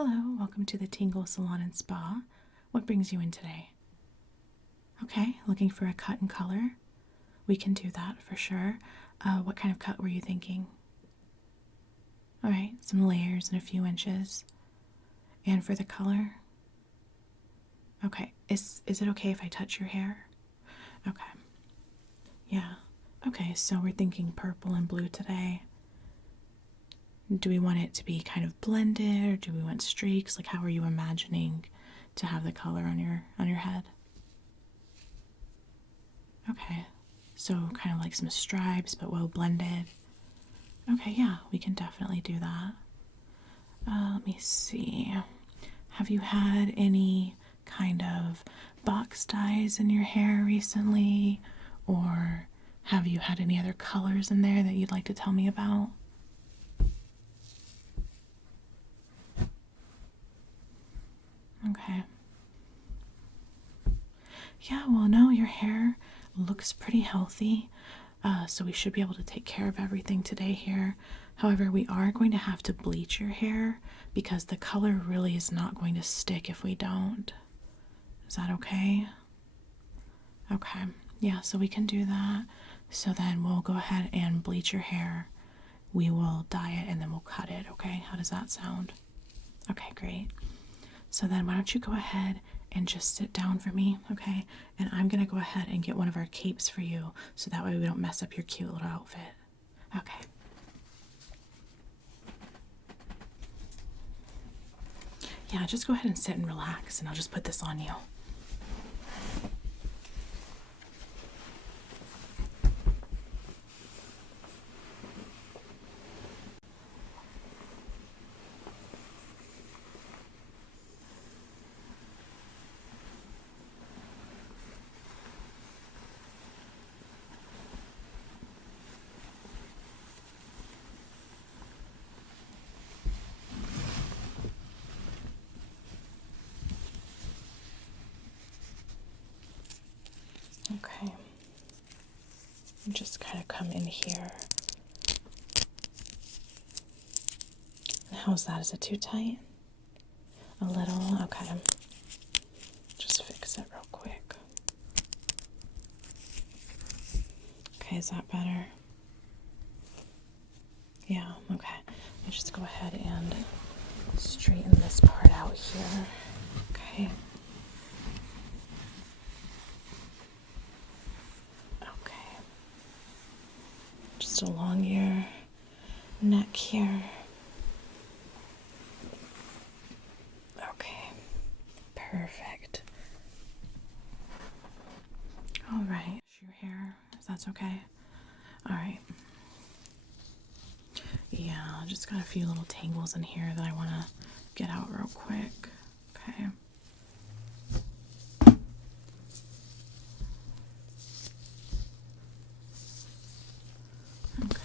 Hello, welcome to the Tingle Salon and Spa. What brings you in today? Okay, looking for a cut and color? We can do that for sure. What kind of cut were you thinking? Alright, some layers and a few inches. And for the color? Okay, is it okay if I touch your hair? Okay. Yeah. Okay, so we're thinking purple and blue today. Do we want it to be kind of blended, or do we want streaks? Like, how are you imagining to have the color on your head? Okay, so kind of like some stripes, but well blended. Okay, yeah, we can definitely do that. Let me see. Have you had any kind of box dyes in your hair recently? Or have you had any other colors in there that you'd like to tell me about? Okay. Yeah, well, no, your hair looks pretty healthy, so we should be able to take care of everything today here. However, we are going to have to bleach your hair because the color really is not going to stick if we don't. Is that okay? Okay, yeah, so we can do that. So then we'll go ahead and bleach your hair. We will dye it and then we'll cut it, okay? How does that sound? Okay, great. So then why don't you go ahead and just sit down for me, okay? And I'm going to go ahead and get one of our capes for you so that way we don't mess up your cute little outfit. Okay. Yeah, just go ahead and sit and relax, and I'll just put this on you. Okay. Just kind of come in here. How's that? Is it too tight? A little? Okay. Just fix it real quick. Okay, is that better? Yeah, okay. I'll just go ahead and straighten this part out here. Okay. Okay. Just along your neck here. Okay. Perfect. All right. Your hair, if that's okay. All right. Yeah, just got a few little tangles in here that I want to get out real quick. Okay. Okay.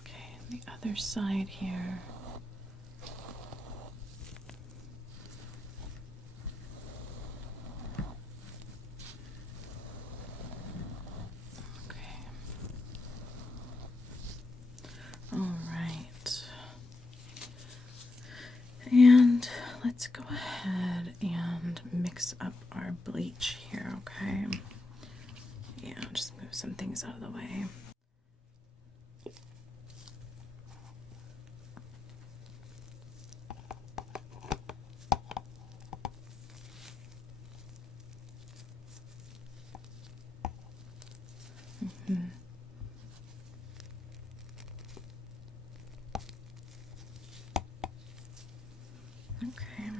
Okay, the other side here. And let's go ahead and mix up our bleach here, okay? Yeah, just move some things out of the way. Okay.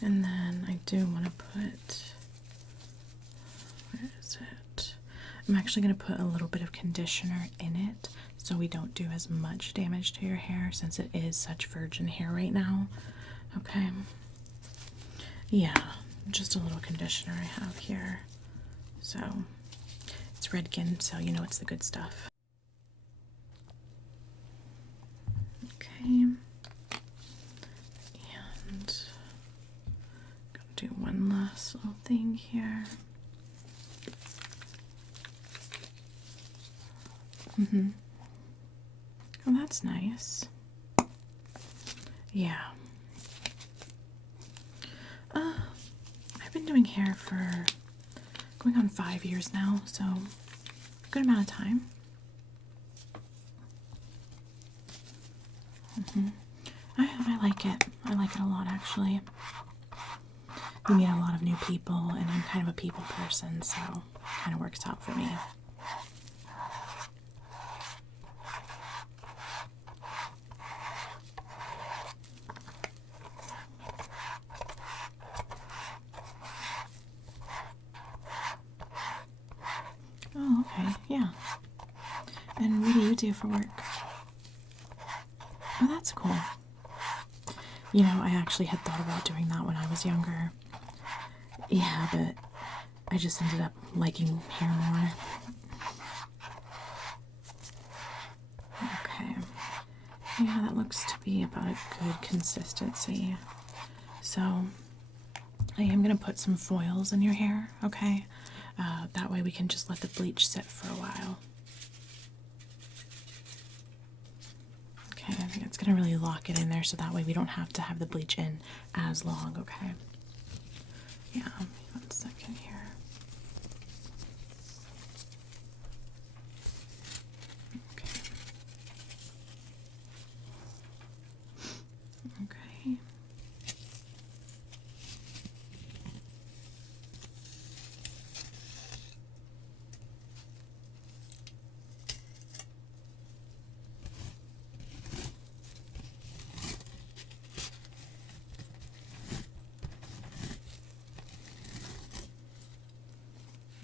And then I do want to put, where is it? I'm actually going to put a little bit of conditioner in it so we don't do as much damage to your hair since it is such virgin hair right now. Okay. Yeah, just a little conditioner I have here. So it's it's Redken, so you know it's the good stuff. Okay. And gonna do one last little thing here. Oh, that's nice. Yeah. I've been doing hair for going on 5 years now, so a good amount of time. I like it. I like it a lot, actually. You meet a lot of new people, and I'm kind of a people person, so it kind of works out for me. Oh, okay, yeah. And what do you do for work? Oh, that's cool. You know, I actually had thought about doing that when I was younger. Yeah, but I just ended up liking hair more. Okay. Yeah, that looks to be about a good consistency. So, I am going to put some foils in your hair, okay? That way we can just let the bleach sit for a while. Okay, I think it's going to really lock it in there so that way we don't have to have the bleach in as long, okay? Yeah, 1 second here. Okay. Okay.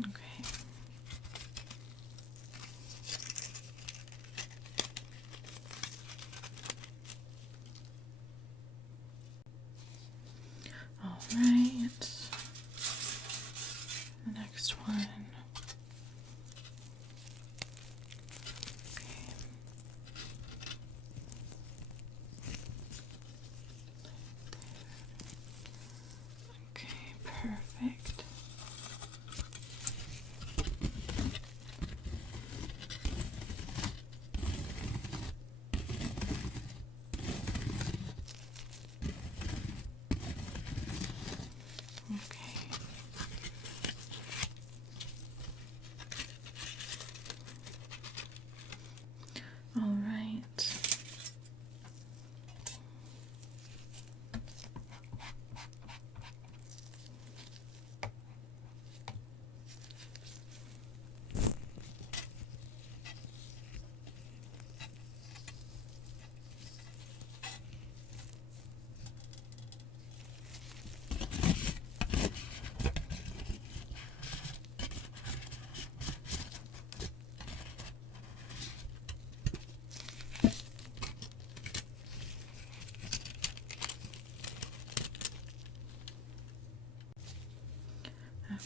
Okay. All right. The next one. Okay. Okay, perfect. Okay. All right.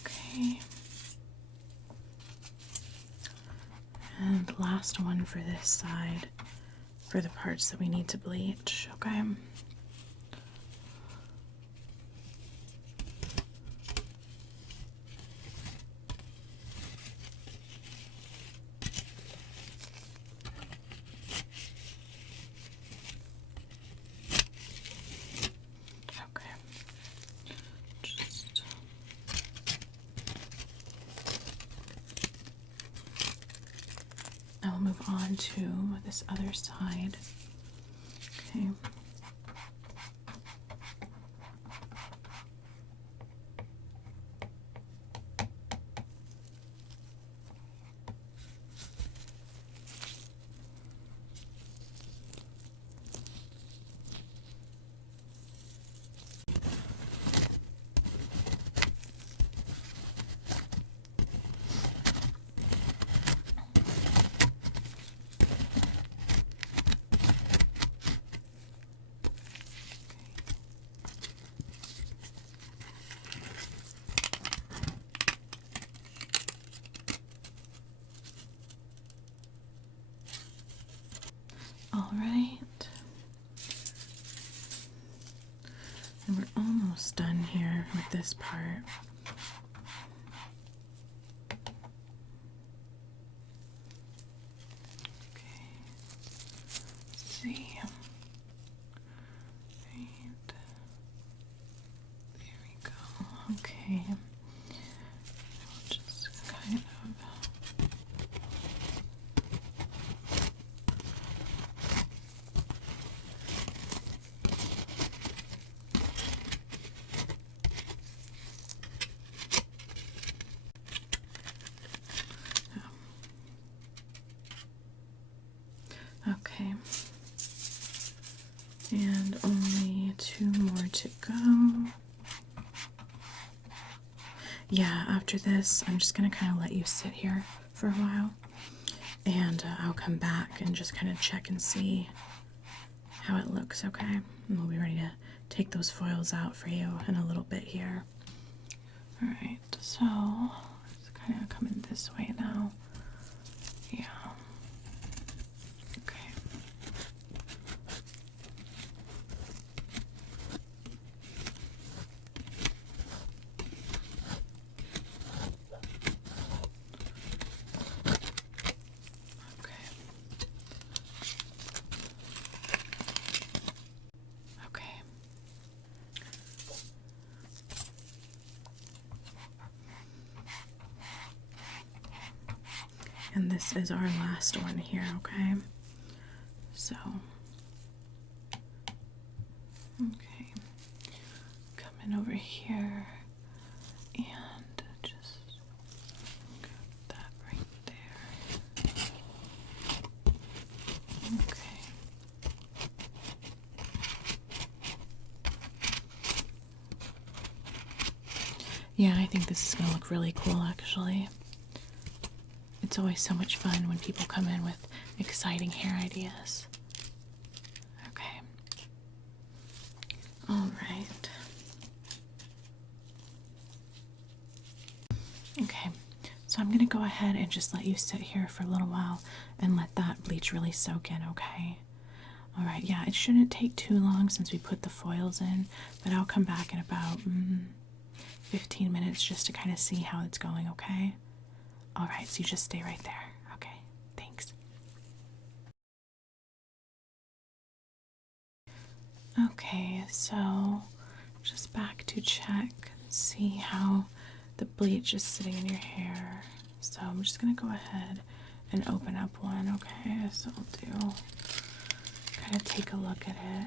Okay. And the last one for this side, for the parts that we need to bleach, okay? Okay. Just I'll move on to this other side. Okay. All right. And we're almost done here with this part. Okay. Let's see. Right. There we go. Okay. We'll just kind of. Okay, and only 2 more to go. Yeah, after this, I'm just gonna kind of let you sit here for a while, and I'll come back and just kind of check and see how it looks, okay? And we'll be ready to take those foils out for you in a little bit here. All right, so it's kind of coming this way now. Yeah. Okay. Okay. And this is our last one here, okay? So, okay, coming over here and just got that right there. Okay. Yeah, I think this is gonna look really cool actually. It's always so much fun when people come in with exciting hair ideas. Okay. All right. Okay, so I'm gonna go ahead and just let you sit here for a little while and let that bleach really soak in, okay? All right, yeah, it shouldn't take too long since we put the foils in, but I'll come back in about 15 minutes just to kind of see how it's going, okay? All right, so you just stay right there. Okay, thanks. Okay, so just back to check and see how the bleach is sitting in your hair. So I'm just gonna go ahead and open up one, okay? So I'll do kind of take a look at it.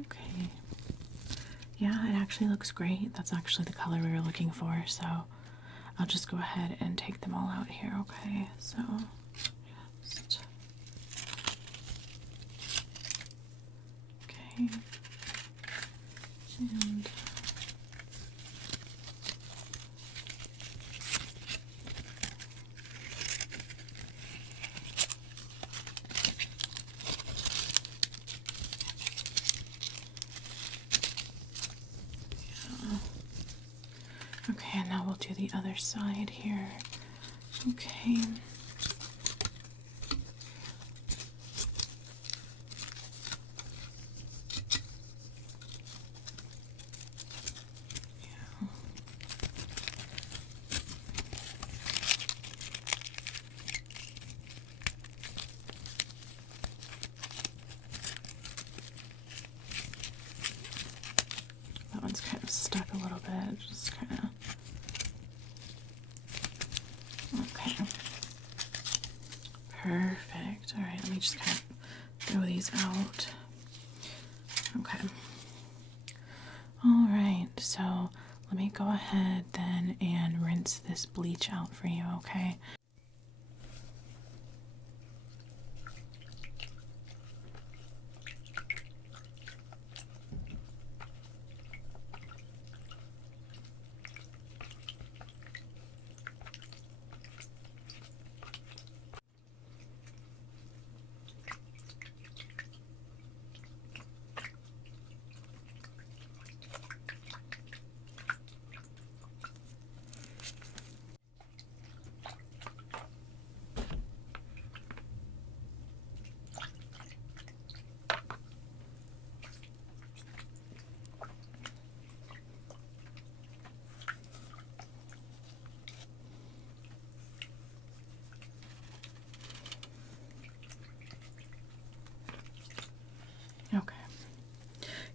Okay. Yeah, it actually looks great. That's actually the color we were looking for, so I'll just go ahead and take them all out here, okay? So just okay. And okay, and now we'll do the other side here. Okay. That one's kind of stuck a little bit, just kind of. Okay. Perfect. All right, let me just kind of throw these out. Okay. All right, so let me go ahead then and rinse this bleach out for you, okay?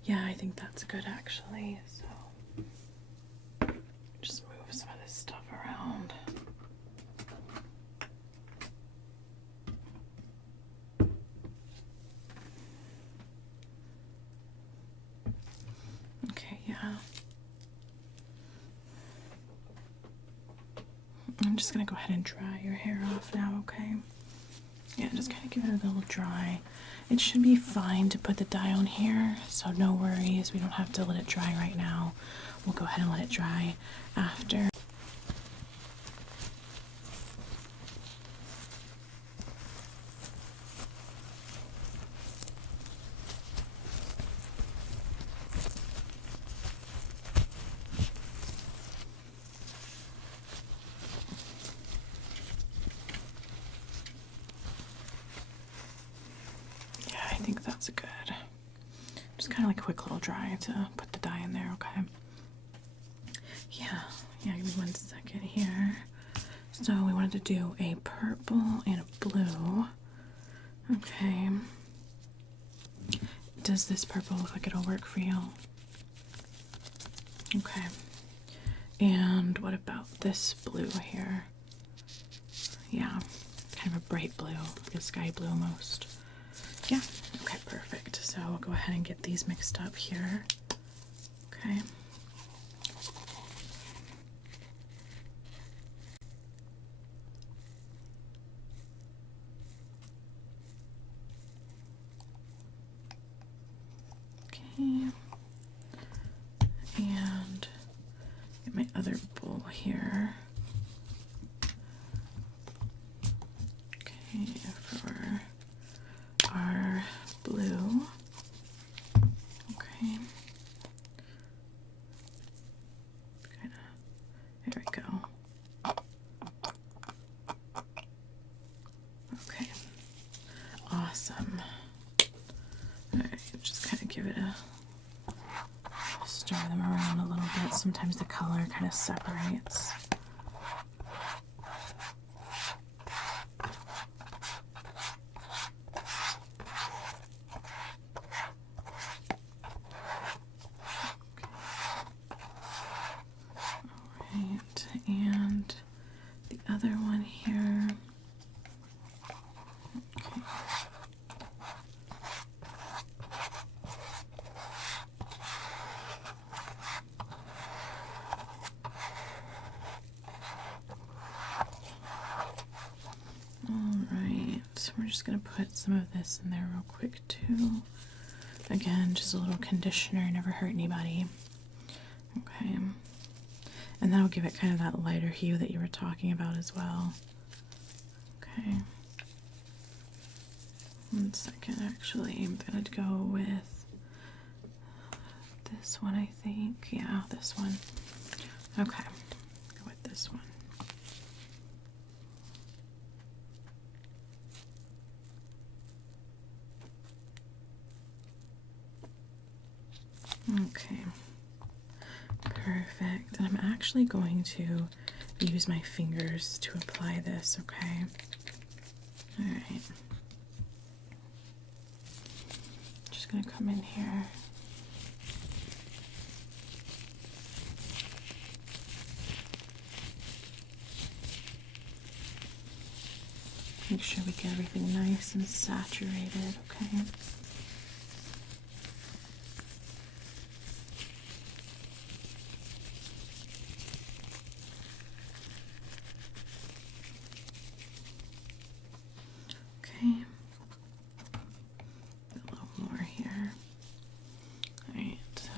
Yeah, I think that's good actually. So just move some of this stuff around. Okay, yeah. I'm just gonna go ahead and dry your hair off now, okay? Yeah, just kind of give it a little dry. It should be fine to put the dye on here, so no worries. We don't have to let it dry right now. We'll go ahead and let it dry after. Yeah, I think that's good. Just kind of like a quick little dry to put the dye in there, okay? Yeah, give me 1 second here. So we wanted to do a purple and a blue. Okay. Does this purple look like it'll work for you? Okay. And what about this blue here? Yeah, kind of a bright blue, like a sky blue almost. Yeah, okay, perfect. So we'll go ahead and get these mixed up here. Okay. Okay. And get my other bowl here. Okay, for our blue. Okay. There we go. Okay. Awesome. Alright, just kind of give it a stir them around a little bit. Sometimes the color kind of separates. Alright, and the other one here. Okay. Alright, we're just going to put some of this in there real quick too. Again, just a little conditioner, never hurt anybody. Okay. And that'll give it kind of that lighter hue that you were talking about as well. Okay. 1 second, actually. I'm going to go with this one, I think. Yeah, this one. Okay. Go with this one. Okay. Perfect. And I'm actually going to use my fingers to apply this, okay? Alright. Just gonna come in here. Make sure we get everything nice and saturated, okay? Okay. A little more here. Alright, so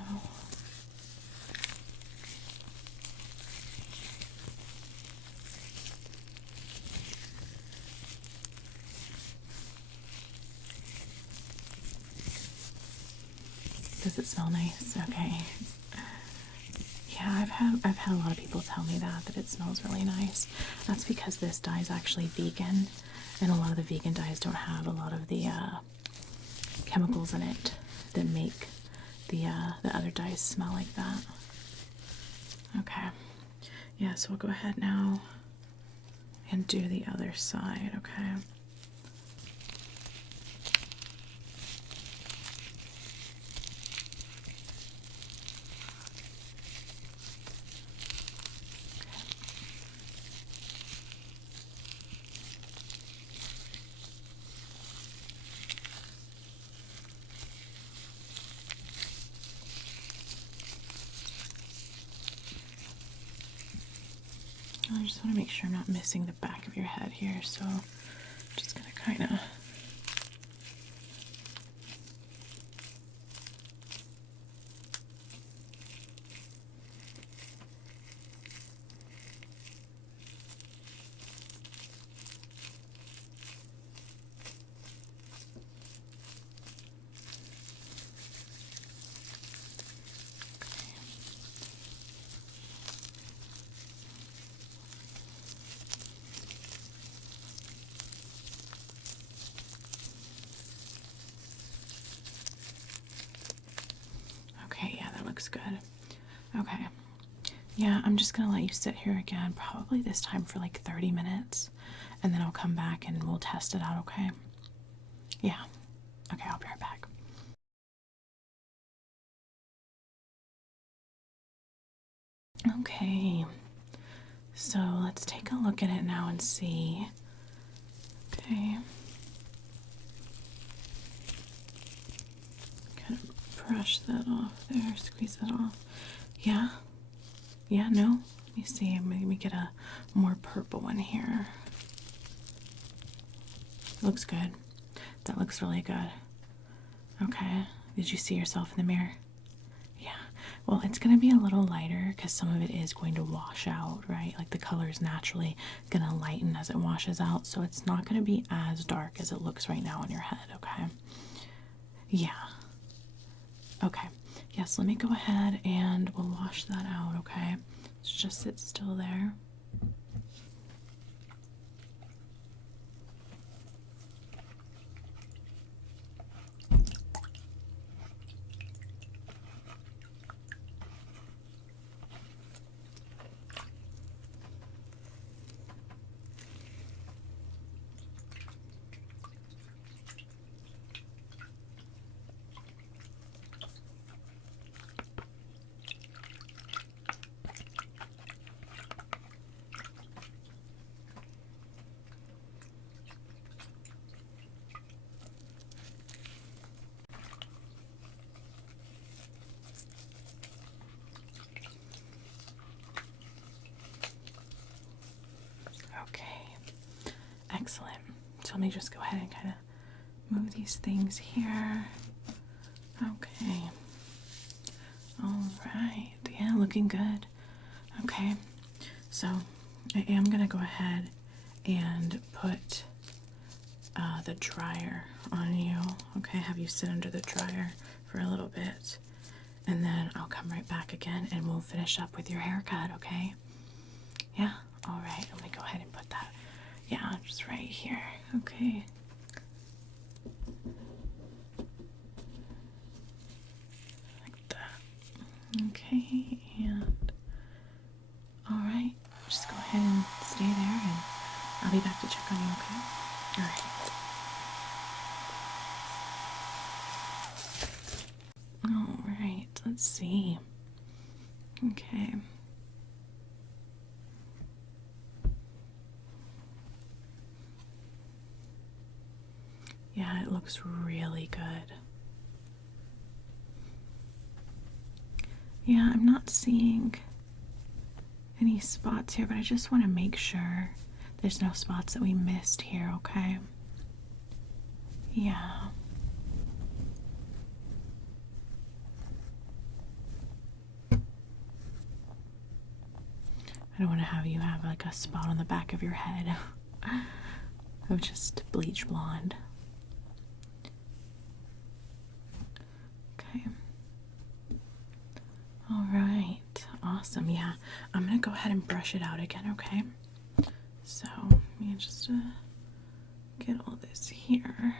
does it smell nice? Okay. Yeah, I've had a lot of people tell me that it smells really nice. That's because this dye is actually vegan, and a lot of the vegan dyes don't have a lot of the chemicals in it that make the other dyes smell like that. Okay. Yeah, so we'll go ahead now and do the other side, okay? just want to make sure I'm not missing the back of your head here, so I'm just going to kind of... Okay, yeah, that looks good. Okay. Yeah, I'm just gonna let you sit here again, probably this time for like 30 minutes, and then I'll come back and we'll test it out, okay? Yeah. Okay, I'll be right back. Okay, so let's take a look at it now and see. Okay. Kind of brush that off there, squeeze that off. Yeah? Yeah, no? Let me see, maybe get a more purple one here. Looks good. That looks really good. Okay. Did you see yourself in the mirror? Yeah. Well, it's going to be a little lighter because some of it is going to wash out, right? Like the color is naturally going to lighten as it washes out. So it's not going to be as dark as it looks right now on your head, okay? Yeah. Okay. Yes, let me go ahead and we'll wash that out, okay? Just sit still there. Okay, excellent. So let me just go ahead and kind of move these things here. Okay. All right. Yeah, looking good. Okay. So I am going to go ahead and put the dryer on you. Okay, have you sit under the dryer for a little bit. And then I'll come right back again and we'll finish up with your haircut, okay? Yeah? All right, let me go ahead and put that, yeah, just right here, okay? Like that. Okay, and all right, just go ahead and stay there and I'll be back to check on you, okay? All right. All right, let's see. Okay. Yeah, it looks really good. Yeah, I'm not seeing any spots here, but I just want to make sure there's no spots that we missed here, okay? Yeah. I don't want to have you have like a spot on the back of your head of just bleach blonde. Okay. All right. Awesome. Yeah. I'm going to go ahead and brush it out again, okay? So, let me just get all this here.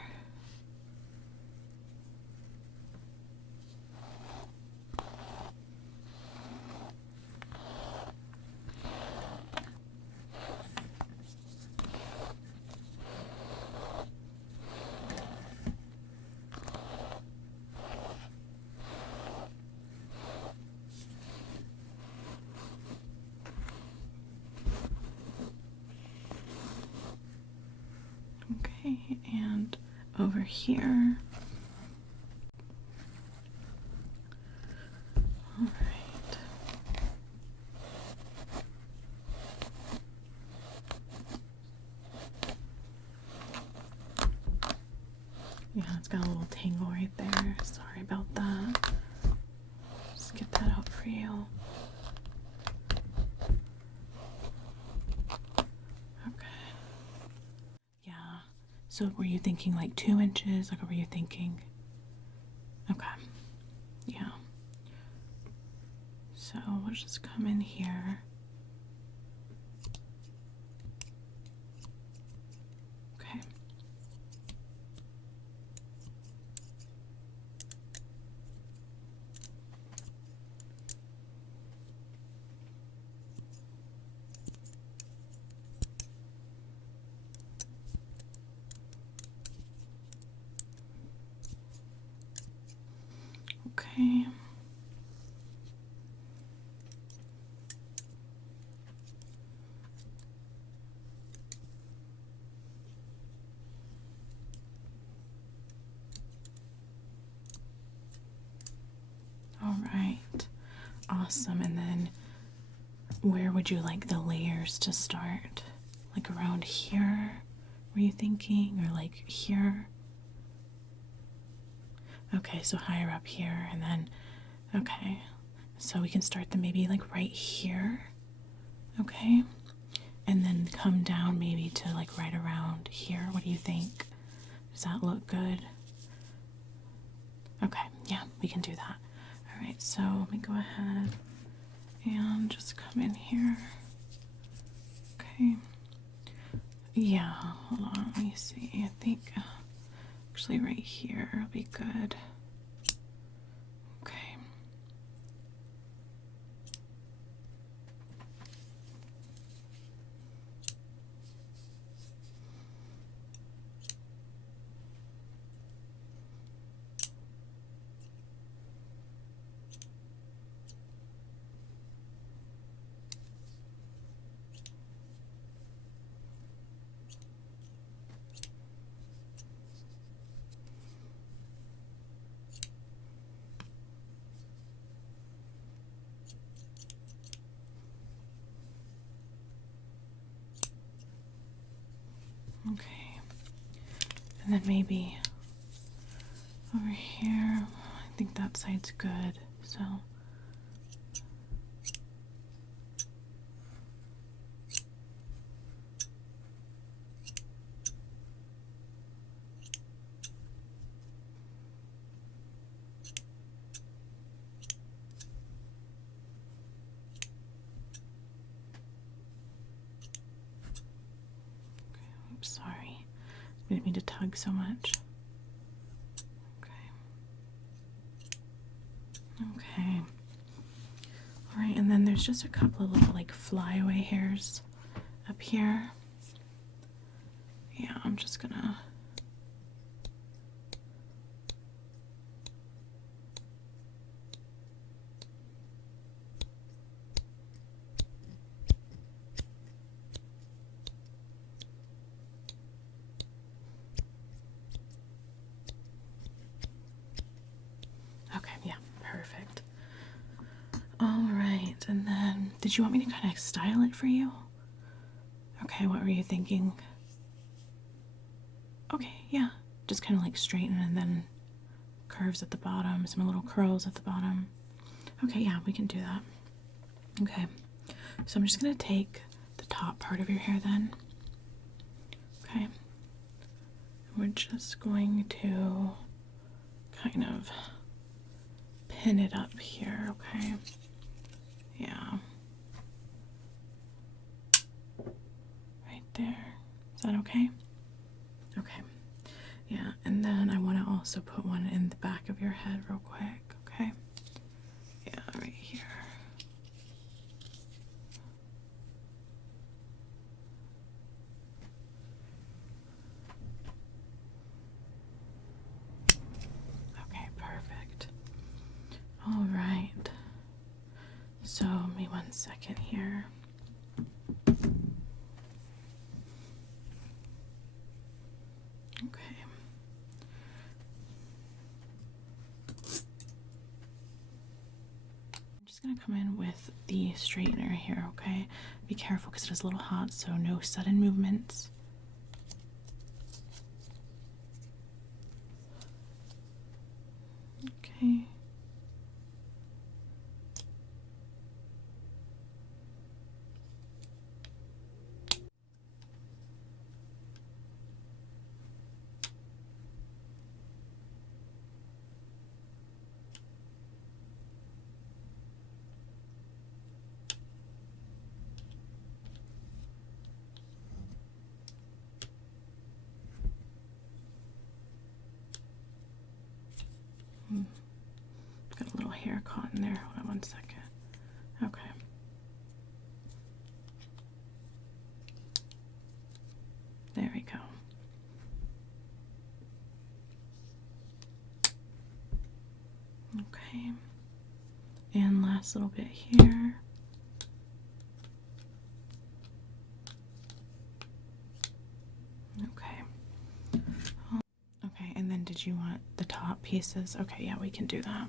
Okay, and over here. All right. Yeah, it's got a little tangle right there. Sorry about that. Just get that out for you. Okay. Yeah. So were you thinking like 2 inches? Like what were you thinking? Okay. Yeah. So we'll just come in here. Okay. Okay. All right. Awesome. And then where would you like the layers to start? Like around here, were you thinking? Or like here? Okay, so higher up here, and then, okay. So we can start them maybe like right here. Okay. And then come down maybe to like right around here. What do you think? Does that look good? Okay, yeah, we can do that. All right, so let me go ahead and just come in here. Okay. Yeah, hold on, let me see. I think actually right here will be good. Okay. Okay. And then maybe over here, I think that side's good. So oops, sorry. Didn't mean to tug so much. Okay. Okay. All right, and then there's just a couple of little like flyaway hairs up here. Yeah, I'm just gonna okay, yeah, perfect. All right, and then did you want me to kind of style it for you? Okay, what were you thinking? Okay, yeah, just kind of like straighten and then curves at the bottom, some little curls at the bottom. Okay, yeah, we can do that. Okay, so I'm just gonna take the top part of your hair then. Okay, we're just going to kind of pin it up here, okay? Yeah. Right there. Is that okay? Okay. Yeah, and then I want to also put one in the back of your head real quick, okay? Yeah, right here. Okay, perfect. All right. So, give me 1 second here. Okay. I'm just gonna come in with the straightener here, okay? Be careful because it is a little hot, so no sudden movements. Okay. Got a little hair caught in there. Hold on one second. Okay. There we go. Okay. And last little bit here. Okay. Okay, and then did you want the top pieces? Okay, yeah, we can do that.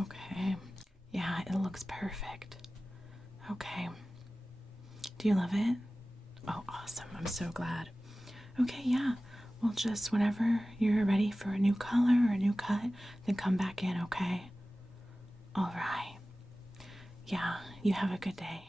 Okay. Yeah, it looks perfect. Okay. Do you love it? Oh, awesome. I'm so glad. Okay, yeah. Well, just whenever you're ready for a new color or a new cut, then come back in, okay? All right. Yeah, you have a good day.